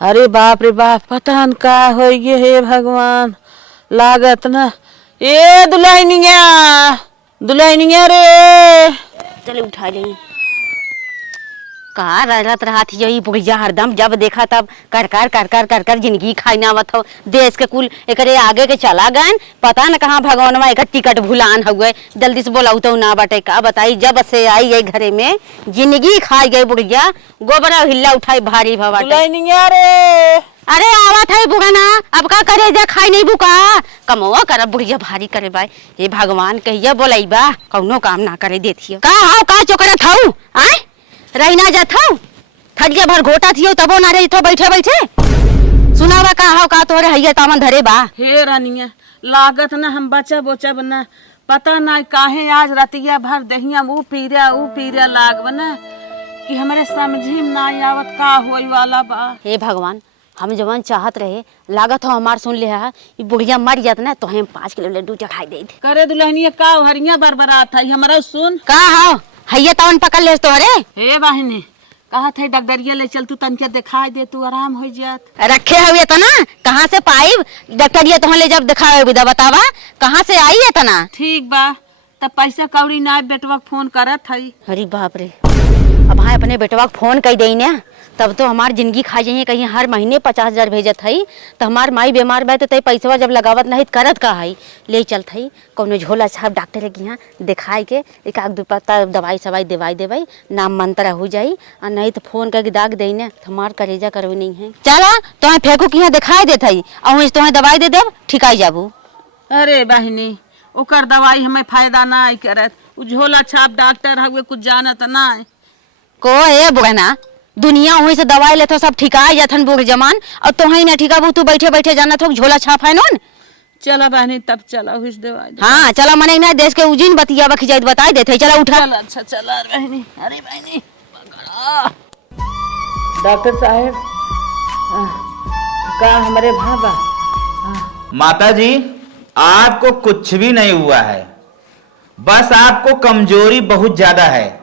अरे बाप रे बाप, पता न का हो गए हे भगवान। लागत ना ए दुल्हनिया दुल्हनिया रे। चले उठा ले। कहाँ रहत रहा थी यही बुढ़िया हरदम जब देखा तब कर कर कर कर कर कर जिंदगी खाई ना आवत हो। देश के कुल एकरे आगे के चला गए, पता न कहाँ भगवानवा एक टिकट भुलान हुए। जल्दी से बोलाऊ तो ना बटे का बताई। जब से आई गई घरे में जिंदगी खाई गई बुढ़िया। गोबरा हिल्ला उठाई भारी भवा दुल्हनिया रे। अरे आवत है बुढ़ाना, अब का करे जा खाई नहीं बुका कमवा कर बुढ़िया भारी करे बाई। ये भगवान कहिया बोलाई बा कौनो काम ना करे देती का हाउ का चोकरत हूँ आय रही ना जात हूँ थलिया भर घोटा थियो तबो ना रही तो बैठे बैठे सुनावा का हाउ का तोरे हैया तामन धरे बा। हे रानिया लागत ना हम बचा बोचा बना पता ना काहे आज रतिया भर दहिया ऊ पीरिया लाग बना कि हमारे समझी में ना आवत का होई वाला बा। हे भगवान हम जवन चाहत रहे लागत हो हमार सुन ले है बुढ़िया मर जात ना तो हम 5 किलो लड्डू चखाई दे करे दुल्हनिया का हरिया बरबरात है हमारा सुन का हाउ हैया तावन पकड़ ले तोरे। हे बहनी कहा थे डॉक्टरिया ले चल तू तनके दिखाई दे तू आराम हो जात। रखे हुए तो ना कहाँ से पाई डॉक्टरिया तो ले जब दिखाए विदा बतावा कहाँ से आई है तना। ठीक बा तब पैसा कौड़ी ना बेटवा फोन करत हई। अरे बाप रे अब हाँ अपने बेटवा को फोन कर दई ना तब तो हमार जिंदगी खा जाइए। कहीं हर महीने 50,000 भेजत हई तो हमार माई बीमार बा तो पैसा जब लगावत नहीं करत का हई ले चलत हई कौनो झोला छाप डॉक्टर के यहाँ दिखाई के एक आध दुपत्ता दवाई सवाई देवाई देवाई नाम मंत्र हो जाई और नहीं तो फोन करके दाग दई ना तो हमार करेजा करवे नहीं है। चला तुम्हें फेंकू के यहाँ दिखाई देत हई और तुम्हें दवाई दे देव ठिकाई जाबू। अरे बहनी ओकर दवाई हमें फायदा ना आई करत उ झोला छाप डॉक्टर हवे कुछ जानत ना को ए बुढ़ना दुनिया वहीं से दवाई ले तो सब ठिकाई जाथन बूढ़ जमान और तो ही ना ठिकाबू तू बैठे बैठे जाना तो झोला छाप है नोन। चला बहनी तब चला हुई दवाई हाँ चला मने ना देश के उजिन बतिया बखिजाइत बताई देते चला उठा। चल अच्छा चला बहनी। अरे बहनी डॉक्टर साहब का हमारे भाबा। माता जी आपको कुछ भी नहीं हुआ है, बस आपको कमजोरी बहुत ज्यादा है।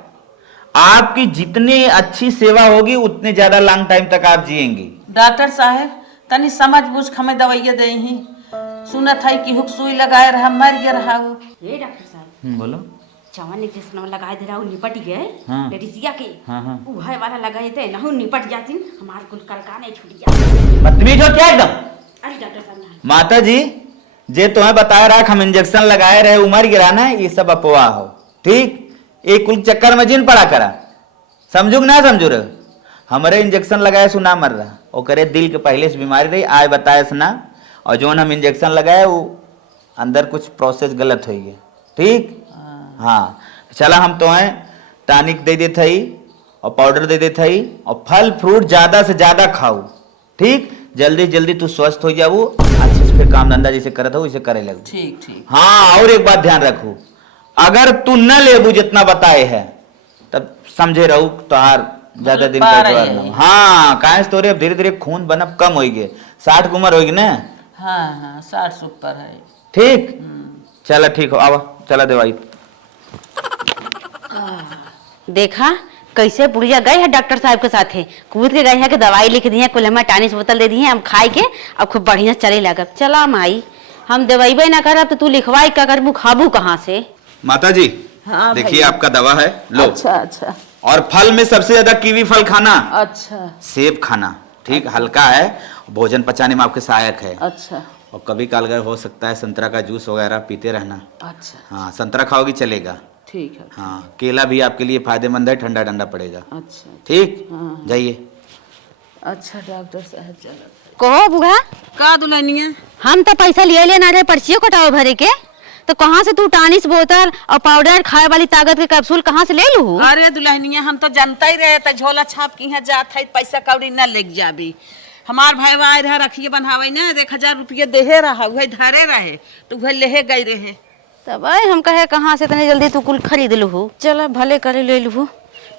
आपकी जितनी अच्छी सेवा होगी उतने ज्यादा लॉन्ग टाइम तक आप जिएंगी। डॉक्टर साहब तनी समझ बूझ हमें दवाइया दे ही सुनत है कि हुक सुई लगाए रहा मर गया रहा वो। ए डॉक्टर साहब बोलो चवन इंजेक्शन लगाए दे रहा निपट गए हाँ। लेडीसिया के हाँ। उहाय वाला लगाए थे ना निपट जाती हमार कुल कलका नहीं छूट जा। बदतमीज हो क्या एकदम। अरे डॉक्टर साहब ना माता जी जे तुम्हें बता रहा हम इंजेक्शन लगाए रहे उमर गिराना ये सब अफवाह हो। ठीक एक कुल चक्कर में जिन पड़ा करा समझू ना समझू रहे हमारे इंजेक्शन लगाए सु ना मर रहा वो करे दिल के पहले से बीमारी रही आए बताए सुना और जो हम इंजेक्शन लगाए वो अंदर कुछ प्रोसेस गलत हो गया। ठीक हाँ चला हम तुम्हें टॉनिक दे देते ही और पाउडर दे देते ही और फल फ्रूट ज्यादा से ज्यादा खाओ। ठीक जल्दी जल्दी तू स्वस्थ हो जाओ अच्छे से फिर काम धंधा जैसे करत हो वैसे करे लगो। ठीक ठीक हाँ और एक बात ध्यान रखो अगर तू न लेबू जितना बताए है तब समझे रहू तोहार ज्यादा दिन का हाँ काहे तोरे अब धीरे धीरे खून बनब कम होगी 60 की उम्र होगी ना। हाँ 60 ऊपर है। ठीक चला ठीक हो आवा चला दवाई। देखा कैसे बुढ़िया गए है डॉक्टर साहब के साथ कूद के गए है कि दवाई लिख दी है कुल हमें टानिस बोतल दे दी है हम खाई के अब खूब बढ़िया चले लगब। चला माई हम दवाई ना करब तो तू लिखवाई का करबू खाबू कहाँ से। माता जी हाँ देखिए आपका दवा है लो। अच्छा अच्छा और फल में सबसे ज्यादा कीवी फल खाना अच्छा सेब खाना। ठीक हल्का है भोजन पचाने में आपके सहायक है। अच्छा और कभी काल अगर हो सकता है संतरा का जूस वगैरह पीते रहना। अच्छा हाँ संतरा खाओगी चलेगा। ठीक है। हाँ केला भी आपके लिए फायदेमंद है ठंडा ठंडा पड़ेगा। अच्छा ठीक हाँ। जाइए। अच्छा डॉक्टर साहब चलो कहो बुढ़ा का दुल्हनिया हम तो पैसा लिए लेना रहे पर्चियों कटाओ भरे के तो कहाँ से तू टानिस बोतल और पाउडर खाए वाली ताकत के कैप्सूल कहाँ से ले लू। अरे दुल्हनिया हम तो जानता ही रहे झोला छाप की है जात है पैसा कौड़ी न ले जाबी हमार भाई वहाँ इधर रखिए बनवाई ना 1000 रुपये देहे रहा वही धरे रहे तो वही लेहे गए रहे तब हम कहे कहाँ से तने जल्दी तू कुल खरीद लू। चल भले करे ले लू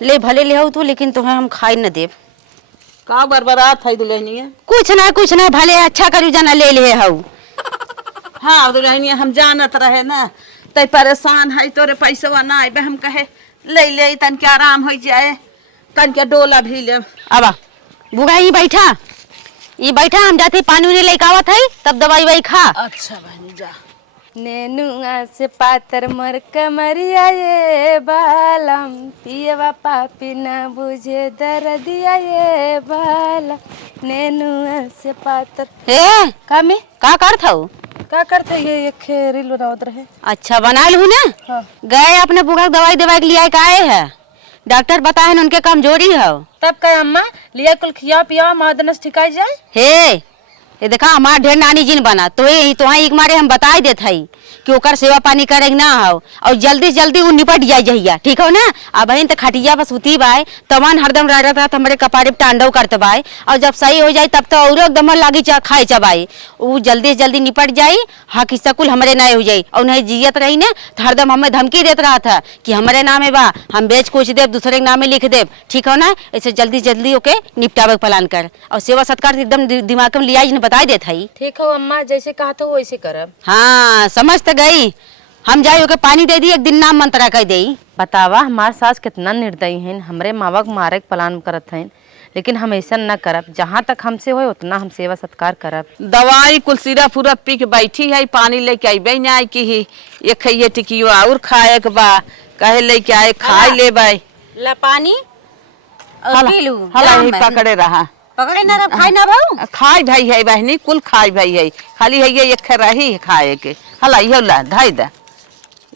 ले भले ले तू लेकिन तुम्हें हम खाई न देव। का बरबरात है दुल्हनिया कुछ ना भले अच्छा करू जाना ले ले हऊ। हाँ दुल्हनिया हम जानत रहे ना तै परेशान है तोरे पैसा ना आए हम कहे ले तन के आराम हो जाए तन के डोला भी ले। अब बुढ़ा ही बैठा ये बैठा हम जाते पानी उनी लेके आवत है तब दवाई वही खा। अच्छा बहनी जा। नेनुआ से पातर मर कमरिया ये बालम पियवा पापी न बुझे दर्दिया ये बालम नेनुआ से पातर। ए का में का करत हऊ? का करते ये रील बनावत रहे। अच्छा बना लू ना। हाँ। गए अपने बुढ़ा दवाई दवाई के लिए आए है, डॉक्टर बताए न उनके कमजोरी है। तब का अम्मा लिया कुल खिया पिया मादनस ठिकाई जाए। हे ये देखा हमार ढेर नानी जिन बना तो एक मारे हम बताई देत हई कि ओकर सेवा पानी करे ना हो और जल्दी जल्दी वो निपट जाए जहिया, ठीक हो ना। अब बहन तो खटिया बस उती बाय तमन हरदम रह रहा हमारे कपारे पे तांडव करते बाय और जब सही हो जाए तब तो और एकदम लागी खाए चबाई वो जल्दी से जल्दी निपट जाई। हाँ कि सकुल हमारे नाम हो जाई और नहीं जियत रही ना तो हरदम हमें धमकी देत रहा था कि हमारे नाम है बा हम बेच कुछ देव दूसरे के नाम में लिख देव, ठीक हो ना। ऐसे जल्दी जल्दी ओके निपटावे प्लान कर और सेवा सत्कार एकदम दिमाग में लिया बताई देत हई। ठीक हो अम्मा जैसे कहा था वैसे करब। हाँ समझ तो गई। हम जाए ओके पानी दे दी एक दिन नाम मंत्रा कह दे। बतावा हमार सास कितना निर्दयी हैं, हमरे मावा के मारे के प्लान करत हैं लेकिन हम ऐसा न करब। जहाँ तक हमसे हो उतना हम सेवा सत्कार करब। दवाई कुल सिरा पूरा पी के बैठी है, पानी लेके आई बे ना की ही ये खइए टिकियो और खाए के बा कहे लेके आए खाई ले बाई ला पानी और पी लू। हला ही पकड़े रहा पकड़े ना रहा खाई ना भाऊ खाई भाई है बहनी कुल खाई भाई है खाली है ये एक रही है खाए के। हला ये ला धाई दा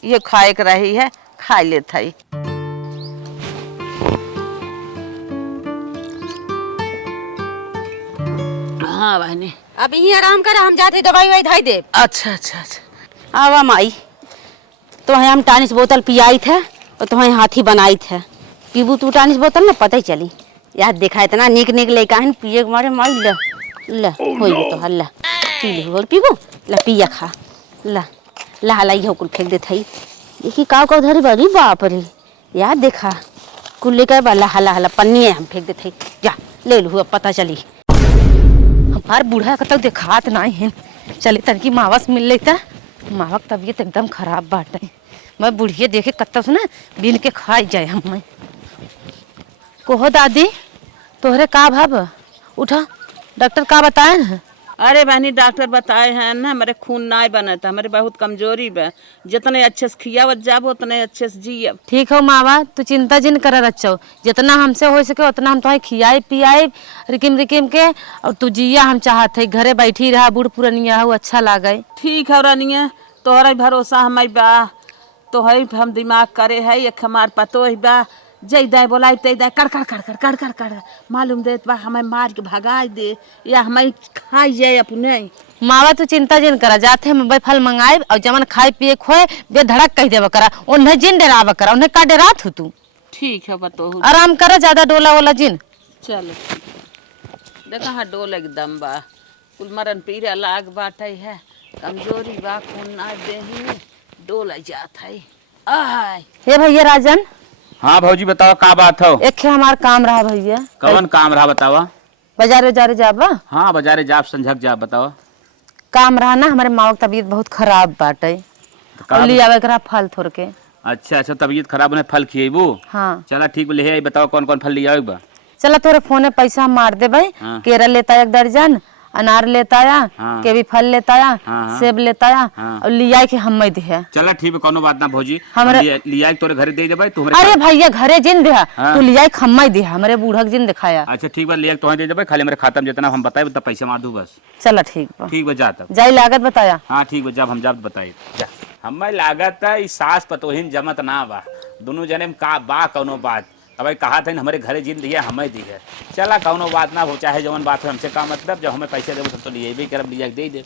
ये खाए के रही है खाई ले थाई। हाँ बहनी अब यही आराम कर हम जाते दवाई वाई धाई दे। अच्छा अच्छा अच्छा आवा माई तो हम टानिस बोतल पियाई थे और तुम्हें हाथी बनाई थे पीबू तू टानिस बोतल ना पता ही चली याद देखा इतना निक निक लेके आन पिए मारे माई ल ल होई तो हल्ला पी ले और पीबू ला पिया खा ला ला हला ये कुल फेंक देत हई देखी का धरी बड़ी बाप रे याद देखा कुल लेकर बा हला हला पन्नी हम फेंक देत हई जा ले लू अब पता चली। हमार बूढ़ा का तो देखात नहीं है चले तनकी मावा से मिल लेता। मावा की तबीयत एकदम खराब बाटे मैं बुढ़िया देखे कत्ता से ना बीन के खाई जाए हम कोहो दादी तोहरे का भाव उठा डॉक्टर का बताए न। अरे बहनी डॉक्टर बताए हैं ना हमारे खून ना बनता हमारे बहुत कमजोरी बा जितने अच्छे से खियावत जाब उतने अच्छे से जियब। ठीक हो मावा तू चिंता जिन कर रचो जितना हमसे हो सके उतना हम तुम्हें खियाए पियाए रिकिम रिकिम के और तू जिया हम चाहत है घरे बैठी रहा बूढ़ पुरनिया हो अच्छा लागे। ठीक है रानिया तोहरा भरोसा हमारी बा तोहरी हम दिमाग करे है एक हमार पतो है बा जय दाय बोलाई तय दाय कर कर कर कर कर कर कर मालूम देत बा हमें मार के भगा दे या हमें खाई जाए अपने। मावा तू चिंता जिन करा जाते हम फल मंगाए और जमन खाए पिए खोए बेधड़क कह देव करा उन्हें जिन डराव करा उन्हें का डरात हो तू। ठीक है बतो आराम करा ज्यादा डोला वोला जिन। चलो देखा हाँ डोल एकदम बा कुल मरन पीरा लाग बाटे है कमजोरी बा खून ना देही डोल जात है। आय हे भैया राजन। हाँ भौजी बताओ का बात हो? एक हमार काम रहा भैया। कौन काम रहा बतावा? बाजारे जारे जाबा। हाँ बाजारे जाब संझक जाब बतावा। काम रहा ना हमारे माँ की तबीयत बहुत खराब बाटे और ले आवे करा फल थोड़ के। अच्छा अच्छा तबीयत खराब है फल खिएबू। हाँ चला ठीक ले बताओ कौन कौन फल लिया बा। चला तोरे फोन में पैसा मार दे भाई। हाँ। केरा लेता है 1 दर्जन अनार लेता आया। हाँ। केवी फल लेता आया। हाँ। सेब लेता आया। हाँ। और लिया के हम दे है। चला ठीक है कोनो बात ना भौजी हमरे- लिया तोरे घरे दे देबे तुम्हारे। अरे भैया घरे जिन दे हाँ। तू लिया खम्मा दे हमारे बूढ़ा जिन दिखाया। अच्छा ठीक बा लिया तुम्हें दे देबे खाली मेरे खाता में जितना हम बताए उतना पैसा मार दूं बस। चला ठीक बा ठीक बा जा तब। जाई लागत बताया। हाँ ठीक बा जब हम जब बताई जा हमें लागत है सास पतोहिन जमत ना बा दोनों जने में का बा कौनो बात अब कहा था हमारे घरे जिन दिया हमें दी है चला कौनो बात ना हो चाहे जवन बात हो हमसे का मतलब जब हमें पैसे देबो तो लिए भी करब लिया दे दे।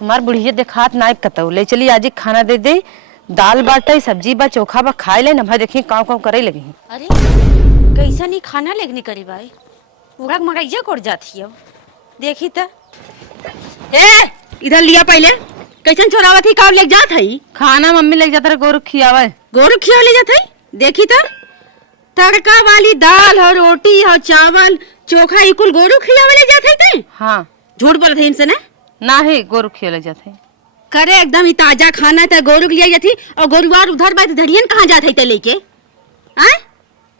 हमार बुढ़िया देखात नाइब कतौ ले चली आज ही खाना दे दे दाल बाटे सब्जी बा चोखा बा खाए ले ना देखी काम काम करे लगी। अरे कैसा नहीं खाना लेगनी करी भाई पूरा मरैया कोड़ जाती है देखी तो ए इधर लिया पहले कैसन चोरावत ही काम ले जात है खाना मम्मी ले जाता गोरु खियावे गोरु खिया ले जात है देखी तो तड़का वाली दाल और रोटी और चावल चोखा इकुल गोरु खियावे ले जात है ते। हाँ झूठ बोलत है इनसे ना ही गोरु खिया ले जाते करे एकदम ही ताजा खाना था गोरु लिया जाती और गोरुवार उधर बात धड़ियन कहाँ जात है ते लेके आ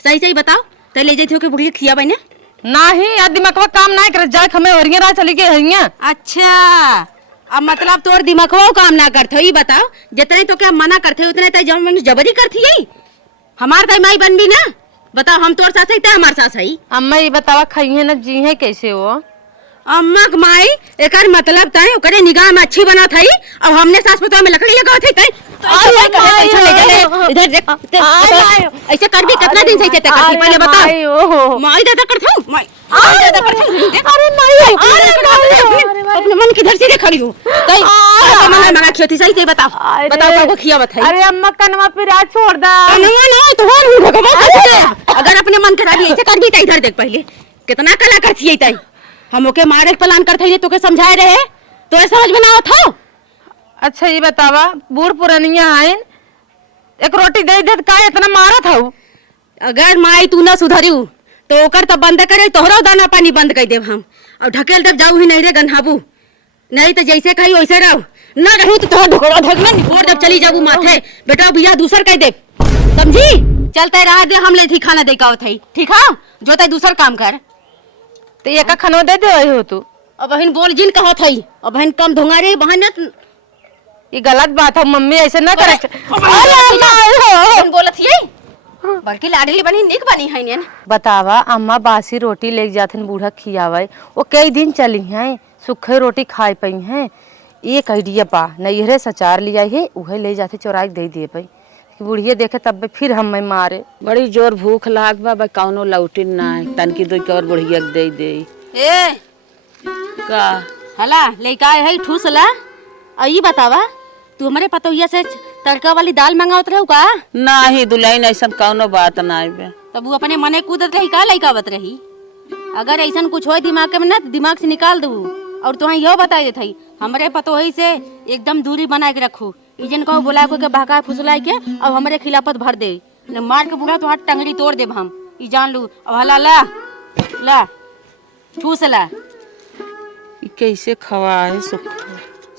सही सही बताओ ते ले जाते हो के बुढ़िया खिया बने नाही यार दिमागवा काम नहीं कर जाए हमें ओरिया रहा चली गई हरिया। अच्छा अब मतलब तोर दिमागवा काम ना करते हो, ये बताओ जितने तो क्या मना करते हो उतने तो जबरी करती है। हमार तो माई बन भी ना, बताओ हम तोर साथ है हमारे साथ है। अम्मा ये बतावा खाइए ना जी है कैसे हो? अम्मा के माई एकर मतलब तय ओकरे निगाह में अच्छी बना थई और हमने सास पुतवा में लकड़ी लगा थई तय इधर देख ऐसे कर भी कितना दिन से ऐसे तक पहले बताओ। माई दादा करथू माई दादा करथू अरे माई अपने मन की धरती देख रही हूं तय मना खेती सही से बताओ बताओ को खिया बताई। अरे अम्मा कनवा पे रात छोड़ दा कनवा ना तो हो भगवान अगर अपने मन के राजी ऐसे कर भी तय इधर देख पहले कितना कला करती है तय हम ओके मारे प्लान करते हैं तो के समझाए रहे तो समझ में ना आवत हो। अच्छा ये बतावा बूढ़ पुरानिया आइन एक रोटी दे दे का इतना मारत हो? अगर माई तू ना सुधरियो तो ओकर तो बंद करे तोहरा दाना पानी बंद कर देव हम और ढकेल तक जाऊ ही नहीं रे गन्हाबू नहीं तो जैसे कही वैसे रहो ना रहू तो तोहर ढोकरा ढकना निकोर जब चली जाबू माथे बेटा बिया दूसर कह दे समझी। चलते रहा दे हम ले थी खाना दे का थई ठीक है जो तय दूसर काम कर तो ये का खनो दे दे हो तू? अब बहन बोल जिन कहा थई अब बहन कम ढोंगा रे बहन ये गलत बात है मम्मी ऐसे ना करे। बहन बोलत हिए बल्कि लाडली बनी निक बनी है ने बतावा अम्मा बासी रोटी ले जाथन बूढ़ा खियावे वो कई दिन चली हैं सूखे रोटी खाए पई हैं एक आइडिया पा नैहरे सचार लिया है उहे ले जाते चोराई दे दिए पई बुढ़िया देखे तब फिर हम मारे बड़ी जोर भूख लाग बा कौनो लौटिन ना तनकी दो और बुढ़िया दे दे ए का हला लइका है ठूसला आई बतावा तू हमारे पतोहिया से तड़का वाली दाल मंगावत रहू का? नाही दुल्हन ऐसा कौनो बात ना बे तब वो अपने मने कूदत रही का लइका बत रही अगर ऐसा कुछ हो दिमाग में ना दिमाग से निकाल दू और तुहा यो बता देत हई हमरे पतोही से एकदम दूरी बना के रखू इजन कहो बुला के भगा फुसलाई के अब हमरे खिलाफत भर दे न मार के बुढ़ा तो हाथ टंगड़ी तोड़ देब हम ई जान लू। अब हला ला ला ठूसला कैसे खवाए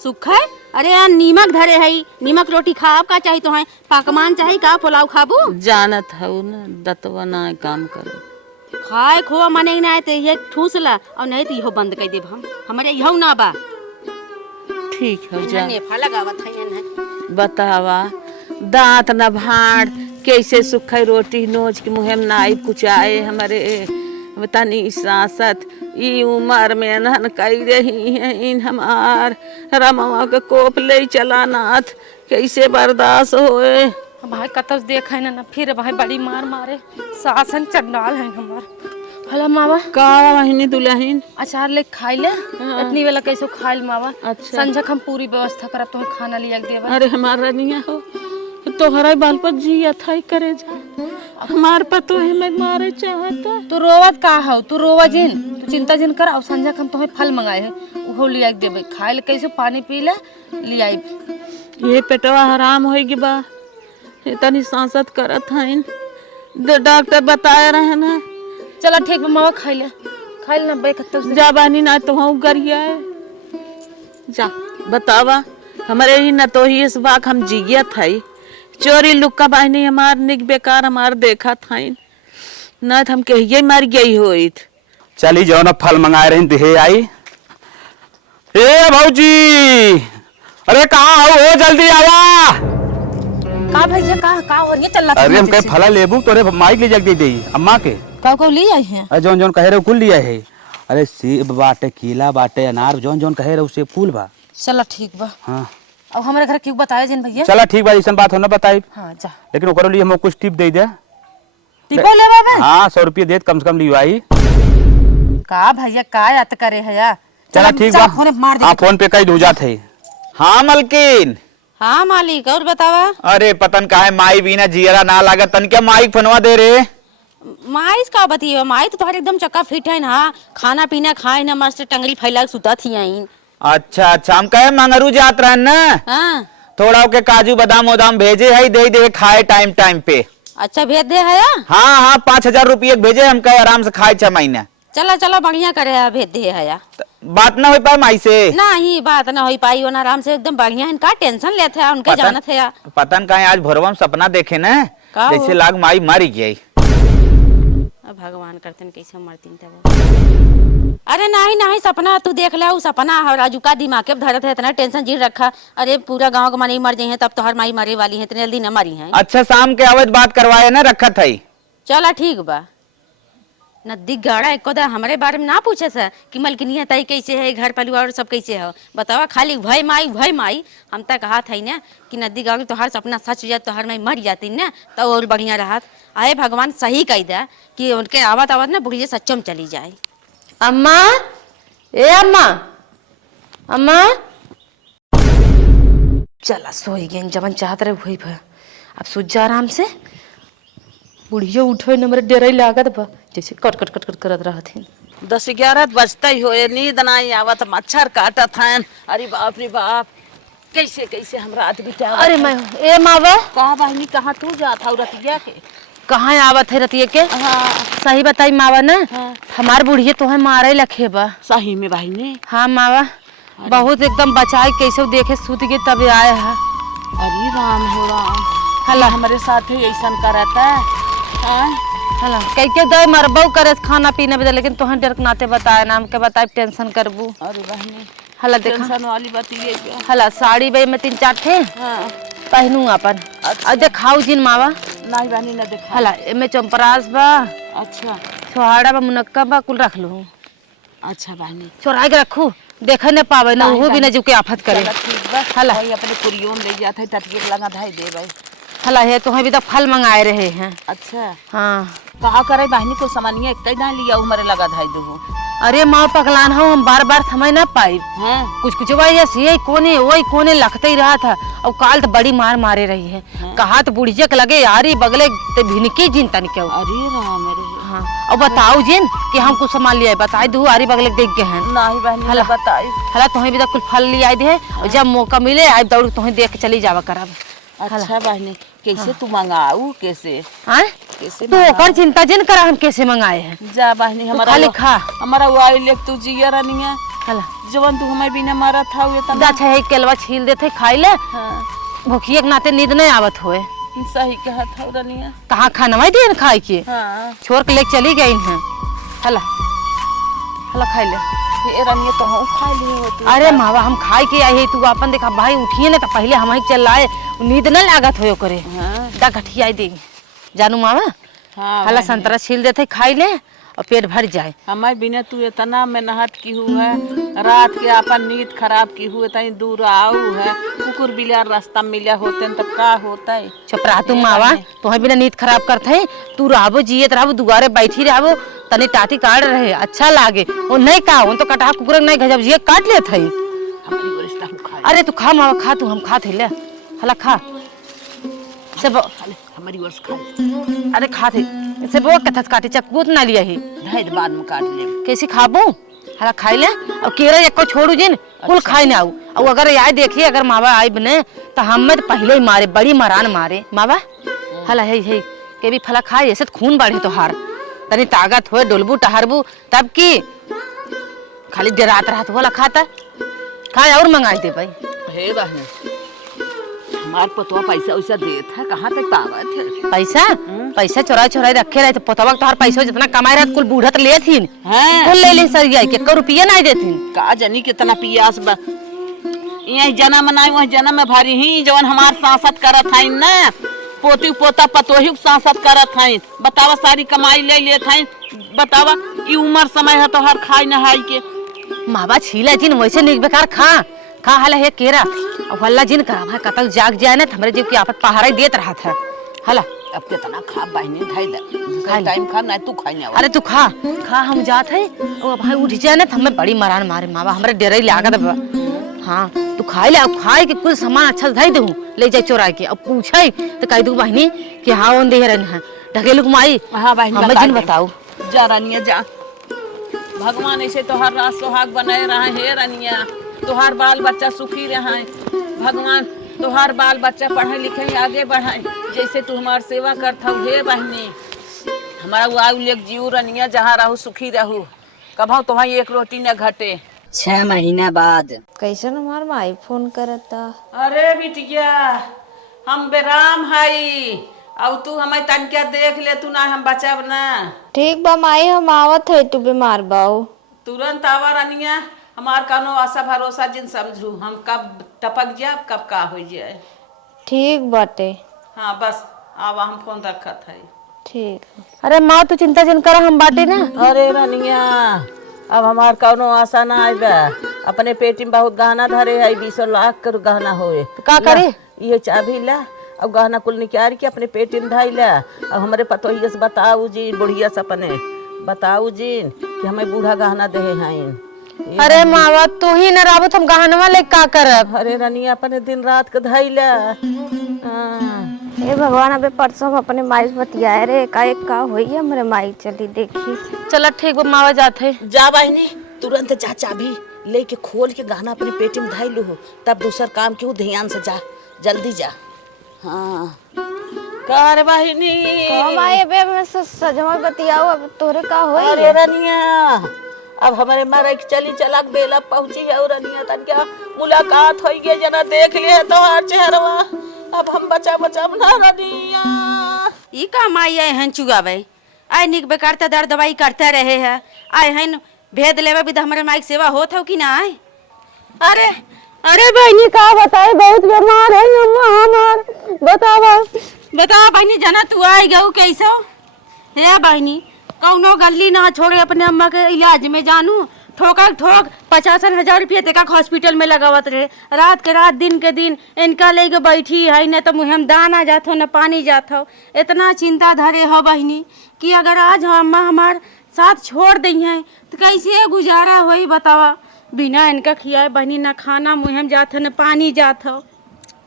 सुखा है? अरे यार नीमक धरे है नीमक रोटी खाब का चाहिए तो है पकमान चाहिए का पुलाव खाबू जानत हूँ ना दतवा ना काम करे खाए खो मने ना ते ये ठूसला और नहीं तो इहो बंद कर देब हम हमरे इहो ना बा ठीक है जा नेफा लगावत है न बतावा दांत न भाड़ कैसे सुखाई रोटी नोच के मुँह में नाई कुचाए हमारे बतानी सासत ई उम्र में नहन कई रही है इन हमार रमवा के कोप ले चला नाथ कैसे बर्दाश्त होए भाई कतस देख है ना फिर भाई बड़ी मार मारे सासन चंडाल है हमार। हला मावा का वहिनी दुल्हन अचार ले खाई ले इतनी वेला कैसे खाइल मावा? अच्छा संजक हम पूरी व्यवस्था करब तो खाना लिया देबा। अरे हमारा नहीं हो तोहरा बाल पर जिया था करे जा हमार पतो है मैं मारे चाहता तू रोवत का हो तू रोवा जिन तू चिंता जिन कर और संजक हम तुम्हें फल मंगाए है वो लिया देबे खाए ले कैसे पानी पी ले लिया ये पेटवा हराम होगी बा इतनी सांसत करत हइन डॉक्टर बताए रहे ना। चला ठीक बा मावा खाई ले ना बे कत्तो से जा बानी ना तो हूँ गरिया है जा बतावा हमारे ही न तो ही इस बात हम जिया था चोरी लुक्का बाहनी हमार निक बेकार हमार देखा था न हम कहिए मर गई हो चली जाओ ना फल मंगाए रही देहे आई। ए भौजी अरे कहाँ हो जल्दी आवा। का भैया का हो रही चल अरे हम कहीं फला लेबू तोरे माइक ले जाके दे अम्मा के का ले आई है। अरे जोन जोन कहे रहे कुल लिया है। अरे सेब बाटे केला बाटे अनार जोन जोन कहे रहे उसे फूल बा। चला ठीक बा। हाँ अब हमारे घर क्यों बताया जिन भैया। चला ठीक बा ऐसा बात हो ना बताई। हाँ जा लेकिन ओकरो लिए हम कुछ टिप दे दे। टिपो ले बाबा। हाँ 100 रुपये दे कम से कम लियो आई। का भैया का याद करे है यार। चला ठीक बा हाँ फोन पे कई दूजा थे। हाँ मलकिन। हाँ मालिक और बतावा। अरे पतन का है माई बिना जियरा ना लागत तन क्या माइक फनवा दे रे। माई का बतियो माई तो तुम्हारे एकदम चक्का फिट है ना खाना पीना खाए ना मस्त टंगरी फैला सुता थी आई। अच्छा अच्छा हम कहे मंगरू जात रहन ना। हाँ थोड़ा के काजू बादाम उदाम भेजे है दे खाए टाइम टाइम पे। अच्छा भेज दे है हाँ हाँ 5000 रुपये भेजे हम कहे आराम से खाए 6 महीना। चलो चलो बढ़िया करे है भेज दे है बात ना हो पाए माई से। नहीं बात ना हो पाई ना आराम से एकदम बढ़िया इनका टेंशन लेते है उनके जाना थे पता न कहे आज भोरवा में सपना देखे न जैसे लाग माई मारी गई। भगवान करते कैसे मरतीन तब। अरे नहीं नहीं सपना तू देख ले, उ सपना है राजू का दिमाग के धरत है, इतना टेंशन जी रखा। अरे पूरा गांव का मानी मर जाए तब तो हर माई मरे वाली है, इतने जल्दी न मरी है। अच्छा शाम के आवत बात करवाए ना रखत है। चला ठीक बा। नदी गाड़ा एक हमारे बारे में ना पूछे सा कि मलकिनिया तई कैसे है, घर परिवार सब कैसे है, बतावा खाली भय माई। हम तक कहा था ना कि नदी गाँव तोहार सपना सच हो जाए, तोहार माई मर जाती ना तो और बढ़िया रहत। आए भगवान सही कह दे कि उनके आवत आवत ना बुढ़िया सच्चो में चली जाए। अम्मा, ए अम्मा, अम्मा। चला सोई गई, जवन चाहत रहे वही भा। अब सोच जा आराम से। बुढ़िया उठे न मेरे डेरा लागत बा जैसे कट कट कट कट करत रहथिन। 10-11 बजते ही हो, नींद नहीं आवत, मच्छर काटत हैं। अरे बाप रे बाप, कैसे कैसे हम रात बितावत। अरे मैं ए मावा कहाँ बहनी, कहाँ तू जात हौ रतिया के? कहाँ आवत है रतिये के? हाँ सही बताई मावा ना, हाँ। हमार बुढ़िया तोहे मारे लखे बा। सही में बहनी? हाँ मावा, बहुत एकदम बचाए कैसे देखे सूत के तब आए है। अरे राम हो राम, हला हमारे साथ ही ऐसा करता है। हला कह के दे मरबो करे खाना पीना बदल, लेकिन तोहन डर के नाते बताए नाम के बताए टेंशन करबू। अरे बहनी हला देखा टेंशन वाली बात ये है। हला साड़ी बे में 3-4 थे हाँ पहनू अपन। और देखाऊ जिन मावा। नहीं बहनी ना देखा। हला एमे चंपरास बा, अच्छा छोहाड़ा बा, मुनक्का बा, कुल रख लूं। अच्छा बहनी, चोरा के रखू, देखे न पावे ना, वो भी न जो के आफत करे। चला ठीक बा। हला भाई अपने कुरियों ले जाते टटके लगा धाई दे भाई। हला है तुम्हें भी तो फल मंगाए रहे हैं। अच्छा हाँ कहा करे बहनी को सामान्य एक ना लिया हमारे लगा धाई दो। अरे माँ पगलान हो, हम बार बार समय ना पाई। हाँ कुछ भाई ऐसे यही कोने वही कोने लगते ही रहा था। और काल तो बड़ी मार मारे रही है। कहा तो बुढ़िया के लगे यारी बगले ते भिनकी जिन तन के। अरे राम रे। हाँ और बताओ जिन कि हम कुछ सामान लिया बताई दू आरी बगले देख के हैं। नहीं बहनी हला बताई। हला तुम्हें भी तो कुछ फल ले आए दे, और जब मौका मिले आए दौड़ तुम्हें देख के चली जावा करब। अच्छा बहनी कैसे तू मंगाऊ कैसे? हाँ कैसे तो ओकर चिंता जिन करा हम कैसे मंगाए हैं। जा बहनी हमारा खाली खा। हमारा वाई ले तू जिया रनिया हला जवन तू हमें बिना मारा था ये तना। अच्छा है केलवा छील देते खाई ले, हाँ भूखिए के नाते नींद नहीं आवत होए। सही कहा था रनिया। कहाँ खाना दिए खाए के हाँ छोड़ के लेके चली गई हैं। हला हला खाई ले। ये रनिया तो हम खा लिए हो तू। अरे मावा हम खाए के आई है, तू अपन देखा भाई उठिए ना तो पहले हम ही चल आए, नींद न लागत हो करे। हाँ दा घटिया दे जानू मावा। हाँ हला संतरा छील देते खाई ले और पेट भर जाए। हमारे बिना तू इतना मेहनत की हु है, रात के अपन नींद खराब की हुए तई दूर आऊ है, कुकुर बिलार रास्ता मिला होते न तब का होता है। चुप रहा तू मावा, तुम्हें बिना नींद खराब करते तू रहबो जियत रहबो दुआरे बैठी रहबो तनी टाटी काट रहे अच्छा लागे। वो नहीं का उन तो कटा कुकुर नहीं गजब जिए काट ले थे। हमारी गोरिस्ता हम खा अरे तू खा मावा खा, तू हम खा थे ले। हला खा सब ले हमारी गोरस खा। अरे खा थे से वो कथस काटे चक्कूत ना लिया ही धाई बाद में काट ले। कैसे खाबो। हला खाई ले और केरा एक को छोड़ू जिन कुल खाई ना आऊ। और अगर आए देखिए अगर मावा आई बने तो हमें तो पहले ही मारे बड़ी मरान मारे मावा। हला है के भी फला खाए ऐसे तो खून बढ़े तो हार तनी ताकत हो डोलबू टहरबू तब की खाली डरात रहा तो वाला खाता खाए और मंगाई दे भाई। हे बहन हमार पतवा पैसा वैसा देत है कहाँ तक पावत है? पैसा पैसा चोरा चोराई रखे रहे तो पतवा तोहर पैसा जितना कमाए रहे कुल बूढ़त ले थीन कुल ले ली सरिया के को रुपया नहीं देथिन। का जनी कितना पियास बा यही जना मनाई वही जना में भारी ही जवन हमार सांसद करत हईन ना पोती पोता पतोही सांसद करत हईन। बतावा सारी कमाई ले लेत हईन, बतावा ई उम्र समय है तो हर खाई नहाई के। मावा छीला जिन वैसे निक बेकार खा खा हला है केरा और हल्ला जिन करा भाई कतल जाग जाए ना हमरे जीव की आफत पहाड़ा ही देत रहा था। हला अब कितना खा बहनी धाई दे टाइम खा ना तू खाई ना। अरे तू खा खा हम जात है ओ भाई उठ जाए ना हमें बड़ी मरान मारे मावा हमरे डेरे लागत बा। हाँ तू खाई ले अब खाए के कुछ सामान अच्छा से धई दूं ले जाए चोरा के अब पूछे तो कह दू बहनी कि हाँ ओन दे रहन है ढकेलू माई। हाँ बहनी हमें जिन बताओ जा रानिया जा। भगवान ऐसे तोहार रास सुहाग बनाए रहा है रानिया, तोहार बाल बच्चा सुखी रहे भगवान, तोहार बाल बच्चा पढ़े लिखे आगे बढ़ाए जैसे तू हमार सेवा करता हे बहनी। हमारा वायु लेक जीव रनिया जहाँ रहू सुखी रहू कभाऊ तुम्हार एक रोटी न घटे। 6 महीना बाद कैसन हमार माई फोन करता। अरे बिटिया हम बेराम हई अब तू हमें तनके देख ले, तू ना हम बचाब ना। ठीक बा माई, हम आवत है, तू बीमार बाऊ। तुरंत आवा रनिया, हमार कानो आशा भरोसा जिन समझू, हम कब टपक जाए कब का हो जाए। ठीक बाटे। हाँ बस आवा, हम फोन रखत है। ठीक। अरे माँ तू चिंता जिन कर, हम बाटे ना। अरे रनिया अब हमार कौनो आशा ना आइबा, अपने पेटी में बहुत गहना धरे है, 20 लाख कर गहना होए। का करे? ये चाबी ला, अब गहना कुल निकाल के अपने पेटी में धाई ला। अब हमारे पतोहिया से बताऊ जी, बुढ़िया से अपने बताऊ जी कि हमें बूढ़ा गहना दे हैं। अरे मावा तू ही न राबत, हम गहनवा ले का करब? अरे रनिया अपने दिन रात के धाई ला। हे भगवान, अबे परसों हम अपने माई से बतियाए रे, एकाएक का होई हमरे माई। चली देखी। चल ठीक बा, मावा जात है। जा बहनी, तुरंत जा, चाबी लेके खोल के गहना अपने पेटी में धाई लू, तब दूसर काम क्यों, ध्यान से जा, जल्दी जा। हाँ कर बहनी। माई अबे मैं सजमा बतियाओ, अब तोरे का होई? अरे रनिया अब हमारे मारे चली चलक बेला पहुंची है, रनिया तन क्या मुलाकात हो गई, जना देख लिए तो हर चेहरवा। अब हम बचा ना रनिया। ई का माई आए हैं चुगावे, आए निक बेकार त दर्द दवाई करते रहे है, आए हैं भेद लेवे भी, हमारे माइक सेवा होत हो कि ना आए? अरे अरे बहनी का बताए, बहुत बीमार है अम्मा हमार। बता बहनी, जना तू आई गऊ कैसे? हे बहनी कौनो गली ना छोड़े, अपने अम्मा के इलाज में जानू ठोक 50,000 रुपया तक हॉस्पिटल में लगावत रहे, रात के रात दिन के दिन इनका लेके बैठी है, न तो मुँह में दाना जात हो न पानी जात हो। इतना चिंता धरे हो बहनी कि अगर आज अम्मा हमार साथ छोड़ दी हैं तो कैसे गुजारा होई बतावा। बिना इनका खियाए बहनी न खाना मुँह में जात हो न पानी जात हो।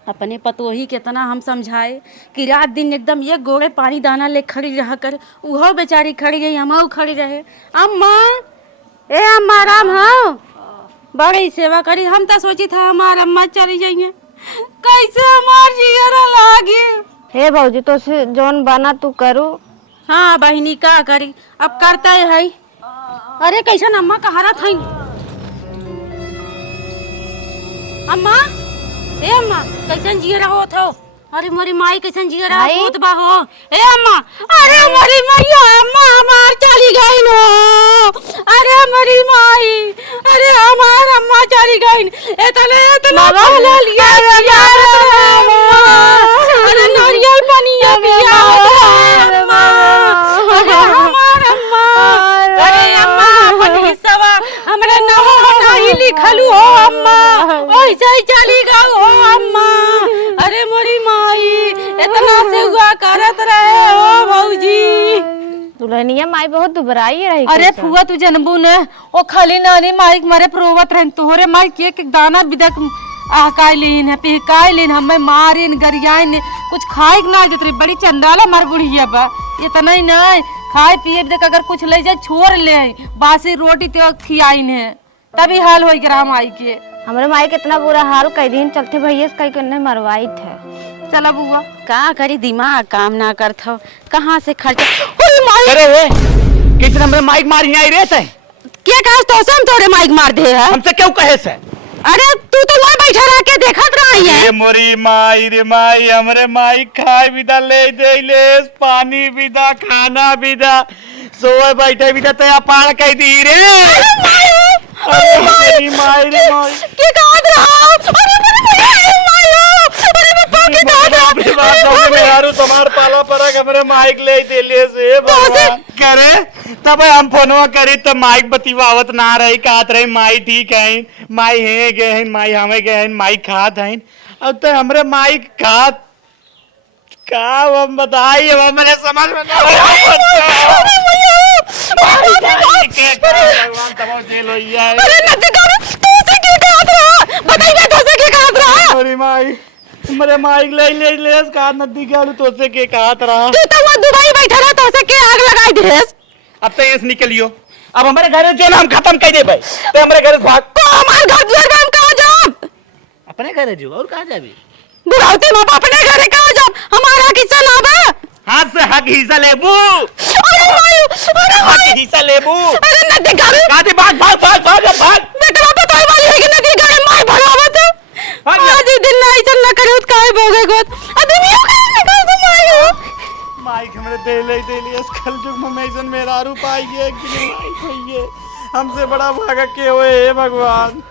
अपने पतोही कितना हम समझाए कि रात दिन एकदम एक गोड़े पानी दाना ले खड़ी रह कर, उहो बेचारी खड़ी रही, हम खड़ी रहे। अम्मा ए अम्मा राम हो, बड़ी सेवा करी। हम तो सोची था हमार अम्मा चली जाइए, कैसे हमार जियरा लागे। हे भौजी, तो से जौन बना तू करू। हाँ बहनी का करी, अब करता है। अरे कैसन अम्मा कहारा था अम्मा? ए अम्मा कैसन जियरा होत हो? अरे मोरी माई कैसन जियरा होत बा हो? ए अम्मा, अरे मोरी मैया, अम्मा हमार चली गई नो। अरे मोरी माई, अरे हमार अम्मा चली गई। इतना भला लिया यार अम्मा। अरे नारियल पनिया पिया अम्मा। अरे हमार अम्मा, अरे अम्मा अपन हिस्सा हमरे नाम नहीं लिखलू हो अम्मा, वैसे ही चली गई हो अम्मा। अरे मोरी माई इतना से हुआ करत रहे हो भौजी। दुल्हनिया माई बहुत दुबराई रही। अरे फुआ तू जनबू ने ओ खाली नानी माइक मारे प्रोवत रहन, तोहरे माइक एक दाना बिदक आकाय लेन है, पिहकाय लेन, हमें मारिन गरियाइन, कुछ खाए ना देत रे। बड़ी चंडाला मर बुढ़िया बा। इतना ही नहीं खाए पिए बिदक, अगर कुछ ले जाए छोड़ ले, बासी रोटी तो खियाइन है, तभी हाल हो गया माई के। हमारे माई के इतना बुरा हाल कई दिन चलते भैया से कई करने मरवाई थे। चला बुआ का करी, दिमाग काम ना करत हो, कहाँ से खर्चा। अरे वे किसी ने माइक मारी आई रे थे? क्या कहा तो हम तोरे माइक मार दे है? हमसे क्यों कहे से? अरे तू तो वहाँ बैठा रह के देखत रही है। ये मोरी माई रे माई, हमरे माई खाए बिदा ले दे ले, पानी बिदा, खाना बिदा, सोए बैठे बिदा तया पार कह दी रे। अरे मोरी माई रे माई के काट रहा? अरे मेरी माई, अरे मैं पाके काट रहा। अपनी बात समझ में यारू, तुम्हार पाला परक हमरे माइक ले दे ले से भगवान करे। तब हम फोनवा करी तो माइक बतीवावत ना रही, कहत रही माई ठीक है, माई है गए हैं, माई हमें गए हैं, माई खात हैं। अब तो हमरे माई खात का हम बताई, अब हमारे समझ में ना भगवान तब जेल हो गया। अरे नदी का तू से के काट रहा? बताइए तो से के काट रहा? मोरी माई हमरे माइक ले ले ले का नदी के तो से के कहत रहा। तू तो वहाँ दुबई बैठा रहा, तो से के आग लगाई देस। अब तो ऐसे निकलियो, अब हमारे घर जो ना हम खत्म कर दे भाई, तो हमारे घर भाग। तो हमारे घर द्वार में हम कहाँ जाब? अपने घर जो और कहाँ जाबी? बुढ़ाते माँ बाप अपने घर कहाँ जाब? हमारा किस्सा ना बा। हाथ से हक हिस्सा लेबू। अरे मायू, अरे हक हिस्सा लेबू। अरे नदी घर काटे भाग भाग भाग भाग भाग। बेटा बाप तो वाली है कि नदी घर माय भगावत है। आज दिन ना इतना करे, काहे भोगे गोद। अरे दुनिया का निकाल दो मायू। कल युग में ऐसन मेहरारू पाइए कि माई होइए हमसे बड़ा भागा के होए हे भगवान।